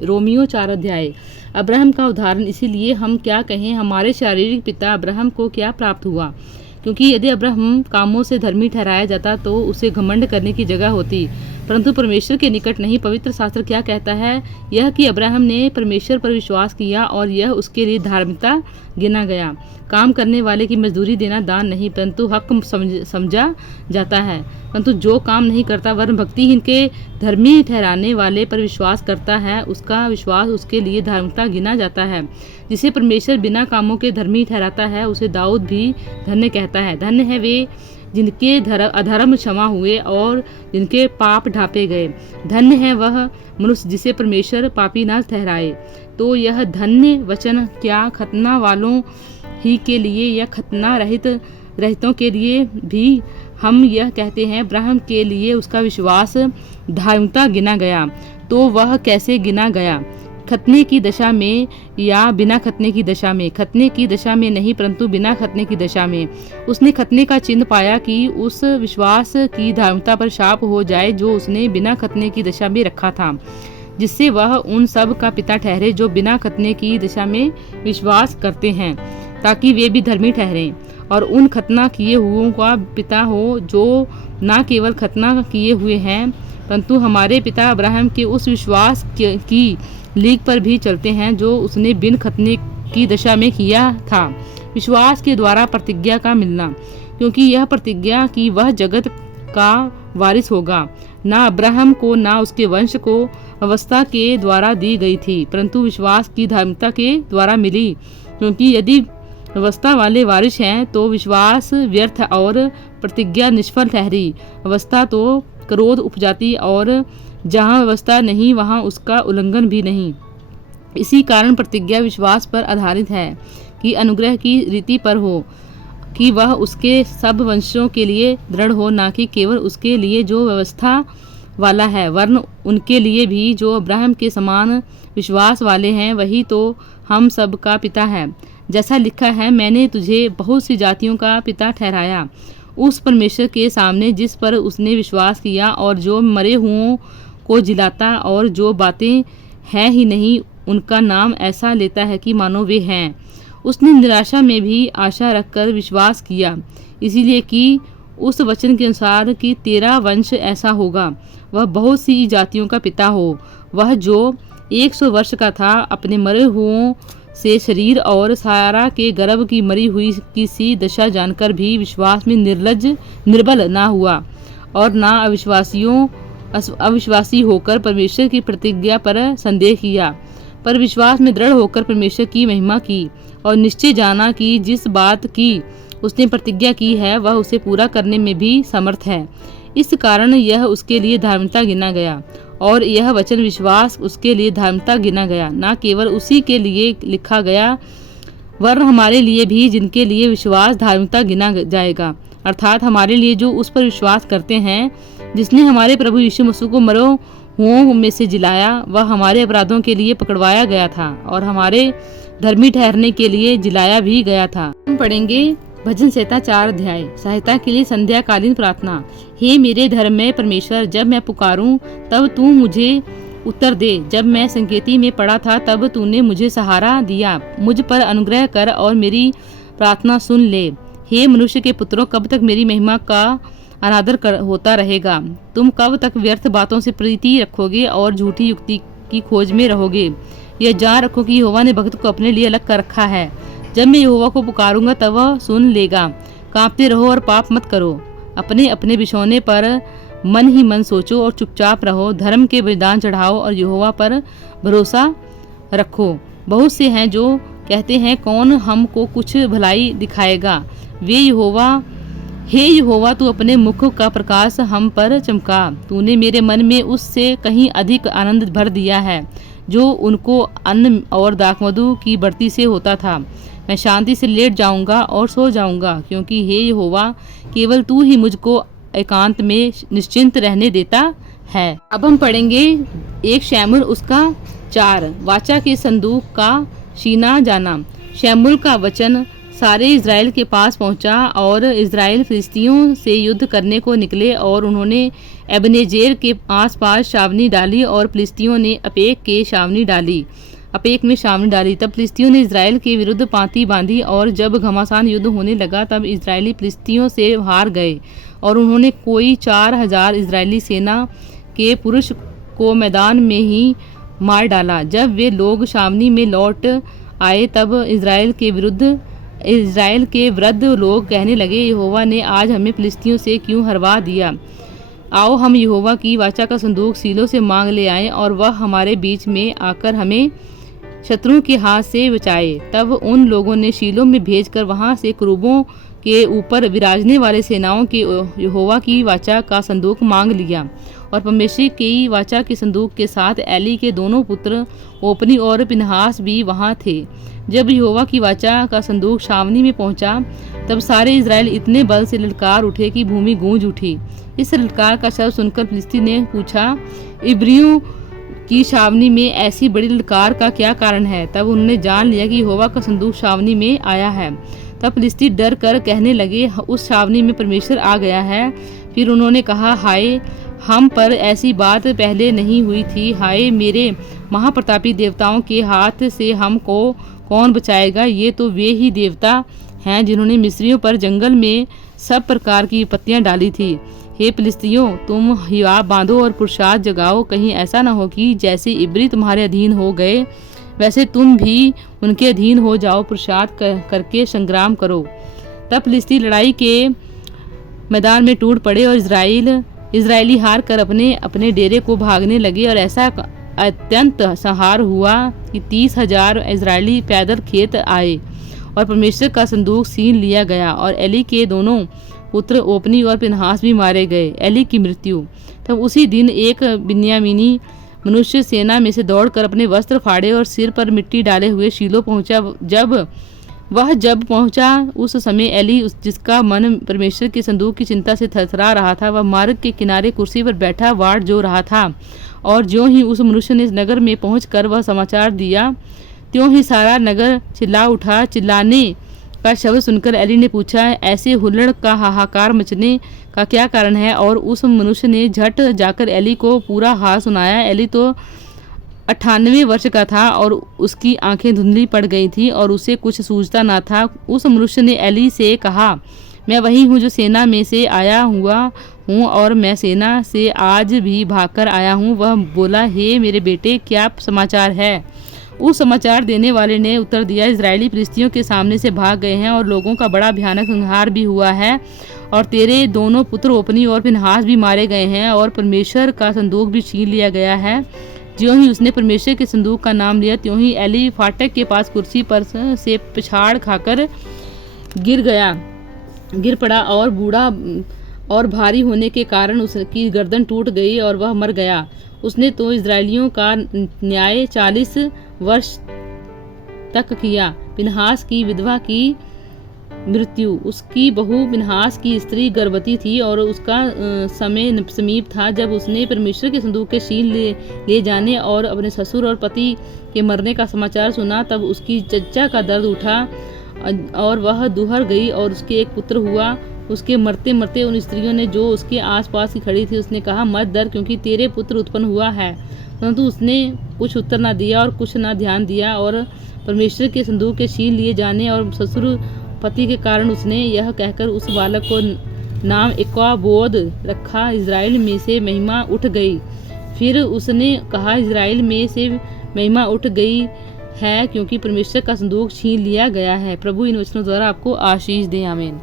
Romeo 4 अध्याय। Abraham का उदाहरण। इसीलिए हम क्या कहें, हमारे शारीरिक पिता अब्राहम को क्या प्राप्त हुआ? क्योंकि यदि अब्राहम कामों से धर्मी ठहराया जाता तो उसे घमंड करने की जगह होती, परंतु परमेश्वर के निकट नहीं। पवित्र शास्त्र क्या कहता है? यह कि अब्राहम ने परमेश्वर पर विश्वास किया और यह उसके लिए धार्मिकता गिना गया। काम करने वाले की मजदूरी देना दान नहीं, परंतु हक समझा जाता है। परंतु जो काम नहीं करता वरन भक्तिहीन के धर्मी ठहराने वाले पर विश्वास करता है, उसका विश्वास उसके लिए धार्मिकता गिना जाता है। जिसे परमेश्वर बिना कामों के धर्मी ठहराता है, उसे दाऊद भी धन्य कहता है। धन्य है वे जिनके अधर्म क्षमा हुए और जिनके पाप ढांपे गए। धन्य है वह मनुष्य जिसे परमेश्वर पापी ना ठहराए। तो यह धन्य वचन क्या खतना वालों ही के लिए या खतना रहितों के लिए भी हम यह कहते हैं, अब्राहम के लिए उसका विश्वास धार्मिकता गिना गया। तो वह कैसे गिना गया? खतने की दशा में या बिना खतने की दशा में? खतने की दशा में नहीं, परंतु बिना खतने की दशा में। उसने खतने का चिन्ह पाया कि उस विश्वास की धार्मिकता पर शाप हो जाए जो उसने बिना खतने की दशा में रखा था, जिससे वह उन सब का पिता ठहरे जो बिना खतने की दशा में विश्वास करते हैं, ताकि वे भी धर्मी ठहरें। और उन खतना किए हुओं का पिता हो जो न केवल खतना किए हुए हैं, परंतु हमारे पिता अब्राहम के उस विश्वास की लीक पर भी चलते हैं जो उसने बिन खतने की दशा में किया था। विश्वास के द्वारा प्रतिज्ञा का मिलना। क्योंकि यह प्रतिज्ञा कि वह जगत का वारिस होगा, ना अब्राहम को ना उसके वंश को अवस्था के द्वारा दी गई थी, परंतु विश्वास की धार्मिकता के द्वारा मिली। क्योंकि यदि अवस्था वाले वारिस हैं तो विश्वास व्यर्थ और प्रतिज्ञा निष्फल ठहरी। अवस्था तो क्रोध उपजाती और जहाँ व्यवस्था नहीं वहाँ उसका उल्लंघन भी नहीं। इसी कारण प्रतिज्ञा विश्वास पर आधारित है कि अनुग्रह की रीति पर हो, कि वह उसके सब वंशों के लिए दृढ़ हो, ना कि केवल उसके लिए जो व्यवस्था वाला है, वरन उनके लिए भी जो अब्राहम के समान विश्वास वाले हैं। वही तो हम सब का पिता है। जैसा लिखा है, मैंने तुझे बहुत सी जातियों का पिता ठहराया, उस परमेश्वर के सामने जिस पर उसने विश्वास किया और जो मरे हुओं को जिलाता और जो बातें हैं ही नहीं उनका नाम ऐसा लेता है कि मानो वे हैं। उसने निराशा में भी आशा रखकर विश्वास किया, इसीलिए कि उस वचन के अनुसार कि तेरा वंश ऐसा होगा, वह बहुत सी जातियों का पिता हो। वह जो 100 वर्ष का था, अपने मरे हुओं से शरीर और सारा के गर्भ की मरी हुई की सी दशा जानकर भी विश्वास में निर्बल ना हुआ और ना अविश्वासी होकर परमेश्वर की प्रतिज्ञा पर संदेह किया, पर विश्वास में दृढ़ होकर परमेश्वर की महिमा की और निश्चय जाना कि जिस बात की उसने प्रतिज्ञा की है वह उसे पूरा करने में भी समर्थ है। इस कारण यह उसके लिए धार्मिकता गिना गया और यह वचन विश्वास उसके लिए धार्मिकता गिना गया। ना केवल उसी के लिए लिखा गया, वरन हमारे लिए भी, जिनके लिए विश्वास धार्मिकता गिना जाएगा, अर्थात हमारे लिए जो उस पर विश्वास करते हैं, जिसने हमारे प्रभु यीशु मसीह को मरे हुओं में से जिलाया। वह हमारे अपराधों के लिए पकड़वाया गया था और हमारे धर्मी ठहरने के लिए जिलाया भी गया था। हम पढ़ेंगे भजन संहिता 4 अध्याय। सहायता के लिए संध्याकालीन प्रार्थना। हे मेरे धर्म में परमेश्वर, जब मैं पुकारूं तब तू मुझे उत्तर दे। जब मैं संकेती में पड़ा था तब तूने मुझे सहारा दिया। मुझ पर अनुग्रह कर और मेरी प्रार्थना सुन ले। हे मनुष्य के पुत्रों, कब तक मेरी महिमा का अनादर होता रहेगा? तुम कब तक व्यर्थ बातों से प्रीति रखोगे और झूठी युक्ति की खोज में रहोगे? यह जान रखो कि यहोवा ने भक्त को अपने लिए अलग कर रखा है। जब मैं यहोवा को पुकारूंगा तब वह सुन लेगा। कांपते रहो और पाप मत करो। अपने अपने बिछौने पर मन ही मन सोचो और चुपचाप रहो। धर्म के बलिदान चढ़ाओ और यहोवा पर भरोसा रखो। बहुत से हैं जो कहते हैं, कौन हमको कुछ भलाई दिखाएगा? हे यहोवा, तू अपने मुख का प्रकाश हम पर चमका। तूने मेरे मन में उससे कहीं अधिक आनंद भर दिया है जो उनको अन्न और दाखमधु की बढ़ती से होता था। मैं शांति से लेट जाऊंगा और सो जाऊंगा, क्योंकि हे यहोवा, केवल तू ही मुझको एकांत में निश्चिंत रहने देता है। अब हम पढ़ेंगे 1 शमूएल उसका 4। वाचा के संदूक का शीना जाना। शमूएल का वचन सारे इज़राइल के पास पहुंचा और इज़राइल फिलिस्तियों से युद्ध करने को निकले और उन्होंने एबनेजेर के आसपास छावनी डाली और फिलिस्तियों ने अपेक में छावनी डाली। तब फिलिस्तियों ने इजराइल के विरुद्ध पाँति बांधी और जब घमासान युद्ध होने लगा तब इजरायली फिलिस्तियों से हार गए और उन्होंने कोई 4000 इजरायली सेना के पुरुष को मैदान में ही मार डाला। जब वे लोग छावनी में लौट आए तब इजराइल के वृद्ध लोग कहने लगे, यहोवा ने आज हमें फिलिस्तियों से क्यों हरवा दिया। आओ हम यहोवा की वाचा का संदूक शीलो से मांग ले आएं और वह हमारे बीच में आकर हमें शत्रुओं के हाथ से बचाए। तब उन लोगों ने शीलो में भेजकर वहां से करूबों के ऊपर विराजने वाले सेनाओं के यहोवा की वाचा का संदूक मांग लिया और परमेश्वर की वाचा के संदूक के साथ एली के दोनों पुत्र ओपनी और पिनहास भी वहां थे। जब यहोवा की वाचा का संदूक छावनी में पहुंचा तब सारे इजराइल इतने बल से ललकार उठे कि भूमि गूंज उठी। इस ललकार का शब्द सुनकर फिलिस्ती ने पूछा, इब्रियों की छावनी में ऐसी बड़ी ललकार का क्या कारण है। तब उन्होंने जान लिया कि यहोवा का संदूक छावनी में आया है। तब फिलिस्ती डर कर कहने लगे, उस छावनी में परमेश्वर आ गया है। फिर उन्होंने कहा, हाय, हम पर ऐसी बात पहले नहीं हुई थी। हाय, मेरे महाप्रतापी देवताओं के हाथ से हमको कौन बचाएगा। ये तो वे ही देवता हैं जिन्होंने मिस्रियों पर जंगल में सब प्रकार की विपत्तियां डाली थी। हे फिलिस्तियों, तुम हियाव बांधो और पुरुषार्थ जगाओ, कहीं ऐसा न हो कि जैसे इब्री तुम्हारे अधीन हो गए वैसे तुम भी उनके अधीन हो जाओ। पुरुषार्थ करके संग्राम करो। तब फिलिस्ती लड़ाई के मैदान में टूट पड़े और इजरायली हार कर अपने अपने डेरे को भागने लगे और ऐसा अत्यंत संहार हुआ कि 30,000 इजरायली पैदल खेत आए और परमेश्वर का संदूक छीन लिया गया और एली के दोनों पुत्र ओपनी और पिनहास भी मारे गए। एली की मृत्यु। तब उसी दिन एक बिन्यामीनी मनुष्य सेना में से दौड़कर अपने वस्त्र फाड़े और सिर पर मिट्टी डाले हुए शीलो पहुंचा। जब पहुंचा उस समय एली, जिसका मन परमेश्वर के संदूक की चिंता से थरथरा रहा था, वह मार्ग के किनारे कुर्सी पर बैठा वाट जो रहा था। और ज्यों ही उस मनुष्य ने नगर में पहुंचकर वह समाचार दिया, त्यों ही सारा नगर चिल्ला उठा। चिल्लाने का शब्द सुनकर एली ने पूछा, ऐसे हुल्लड़ का हाहाकार मचने का क्या कारण है। और उस मनुष्य ने झट जाकर एली को पूरा हाल सुनाया। एली तो 98 वर्ष का था और उसकी आंखें धुंधली पड़ गई थी और उसे कुछ सूझता ना था। उस मनुष्य ने एली से कहा, मैं वही हूँ जो सेना में से आया हुआ हूँ और मैं सेना से आज भी भागकर आया हूँ। वह बोला, हे मेरे बेटे, क्या समाचार है। उस समाचार देने वाले ने उत्तर दिया, इजरायली फिलिस्तियों के सामने से भाग गए हैं और लोगों का बड़ा भयानक संहार भी हुआ है और तेरे दोनों पुत्र ओपनी और फिनहास भी मारे गए हैं और परमेश्वर का संदूक भी छीन लिया गया है। ज्यों ही उसने परमेश्वर के संदूक का नाम लिया, त्यों ही एली फाटक के पास कुर्सी पर से पिछाड़ खाकर गिर पड़ा और बूढ़ा और भारी होने के कारण उसकी गर्दन टूट गई और वह मर गया। उसने तो इजरायलियों का न्याय 40 वर्ष तक किया। पिनहास की विधवा की मृत्यु। उसकी बहू पिनहास की स्त्री गर्भवती थी और उसका समय समीप था। जब उसने परमेश्वर के संदूक के छीन ले जाने और अपने ससुर और पति के मरने का समाचार सुना, तब उसकी चच्चा का दर्द उठा और वह दुहर गई और उसके एक पुत्र हुआ। उसके मरते मरते उन स्त्रियों ने जो उसके आसपास ही खड़ी थी, उसने कहा, मत डर, क्योंकि तेरे पुत्र उत्पन्न हुआ है। परंतु उसने कुछ उत्तर न दिया और कुछ न ध्यान दिया और परमेश्वर के संदूक के छीन लिए जाने और ससुर पति के कारण उसने यह कहकर उस बालक को नाम इक्वाबोद रखा, इजराइल में से महिमा उठ गई। फिर उसने कहा, इजराइल में से महिमा उठ गई है, क्योंकि परमेश्वर का संदूक छीन लिया गया है। प्रभु इन वचनों द्वारा आपको आशीष दे। आमीन।